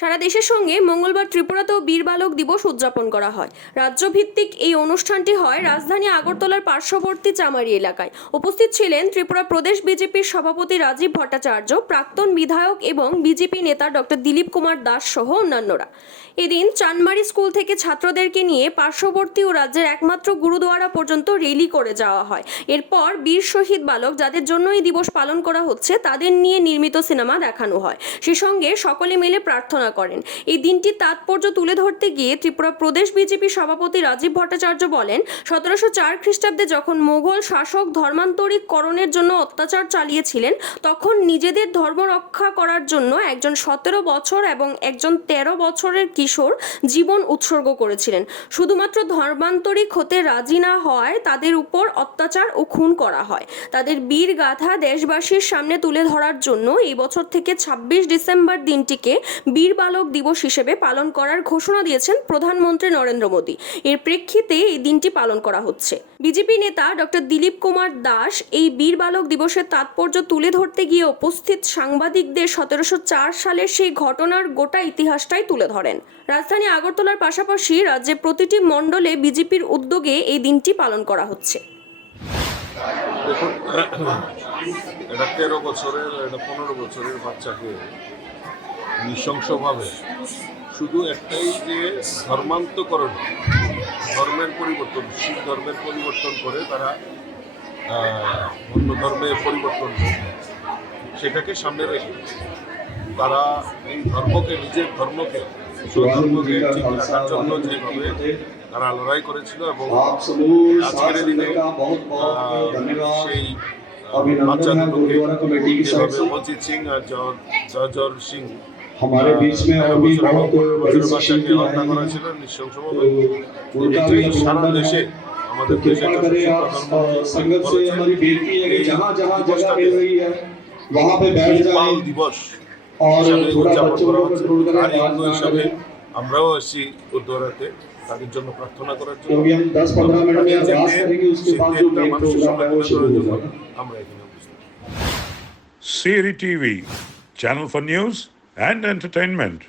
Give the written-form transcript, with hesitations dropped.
সারা দেশের সঙ্গে মঙ্গলবার ত্রিপুরাতেও বীর বালক দিবস উদযাপন করা হয়। রাজ্যভিত্তিক এই অনুষ্ঠানটি হয় রাজধানী আগরতলার পার্শ্ববর্তী চামারি এলাকায়। উপস্থিত ছিলেন ত্রিপুরা প্রদেশ বিজেপির সভাপতি রাজীব ভট্টাচার্য, প্রাক্তন বিধায়ক এবং বিজেপি নেতা ডক্টর দিলীপ কুমার দাস সহ অন্যান্যরা। এদিন চানমারি স্কুল থেকে ছাত্রদেরকে নিয়ে পার্শ্ববর্তী ও রাজ্যের একমাত্র গুরুদুয়ারা পর্যন্ত র্যালি করে যাওয়া হয়। এরপর বীর শহীদ বালক যাদের জন্য এই দিবস পালন করা হচ্ছে তাদের নিয়ে নির্মিত সিনেমা দেখানো হয়। সে সঙ্গে সকলে মিলে প্রার্থনা করেন। এই দিনটির তাৎপর্য তুলে ধরতে গিয়ে ত্রিপুরা প্রদেশ বিজেপি সভাপতি রাজীব ভট্টাচার্য বলেন, 1704 খ্রিস্টাব্দে যখন মোগল শাসক ধর্মান্তরিককরণের জন্য অত্যাচার চালিয়েছিলেন, তখন নিজেদের ধর্ম রক্ষা করার জন্য একজন 17 বছর এবং একজন 13 বছরের কিশোর জীবন উৎসর্গ করেছিলেন। শুধুমাত্র ধর্মান্তরিক হতে রাজি না হওয়ায় তাদের উপর অত্যাচার ও খুন করা হয়। তাদের বীর গাথা দেশবাসীর সামনে তুলে ধরার জন্য এই বছর থেকে 26 ডিসেম্বর দিনটিকে বীর বালক দিবস হিসেবে পালন করার ঘোষণা দিয়েছেন প্রধানমন্ত্রী নরেন্দ্র মোদী। এর প্রেক্ষিতে এই দিনটি পালন করা হচ্ছে। বিজেপি নেতা ডক্টর দিলীপ কুমার দাস এই বীর বালক দিবসের তাৎপর্য তুলে ধরতে গিয়ে উপস্থিত সাংবাদিকদের 1704 সালের সেই ঘটনার গোটা ইতিহাসটাই তুলে ধরেন। রাজধানী আগরতলার পাশাপাশি রাজ্যের প্রতিটি মণ্ডলে বিজেপির উদ্যোগে এই দিনটি পালন করা হচ্ছে। দেখুন, এটা 13 বছরের, এটা 15 বছরের বাচ্চাকে নৃশংসভাবে শুধু একটাই যে ধর্মান্তকরণ, ধর্মের পরিবর্তন, শিখ ধর্মের পরিবর্তন করে তারা অন্য ধর্মে পরিবর্তন করে, সেটাকে সামনে রেখে তারা এই ধর্মকে, নিজের ধর্মকে, ধর্মকে ঠিক রাখার জন্য যেভাবে তারা লড়াই করেছিল এবং আজকের দিনে সেই বাচ্চা দুটোকে যেভাবে অজিত সিং আর জর্জর সিং हमारे बीच में और भी बहुत बड़ी বাচ্চাকে হত্যা করা ছিল নৃশংসভাবে। এটাই সারা দেশে আমাদের দেশে संगत से हमारी बेनती है कि जहाँ जहाँ जगह मिल रही है वहाँ पे बैठ जाएं দিবস और थोड़ा बच्चों को कंट्रोल হিসাবে আমরাও আসছি গুরুদুয়ারাতে তাদের জন্য প্রার্থনা করার জন্য। क्योंकि हम 10-15 मिनट में अभ्यास करेंगे, उसके बाद जो मेन प्रोग्राम है वो शुरू हो जाएगा। আমরা এখানে উপস্থিত। Siri TV, channel for news and entertainment.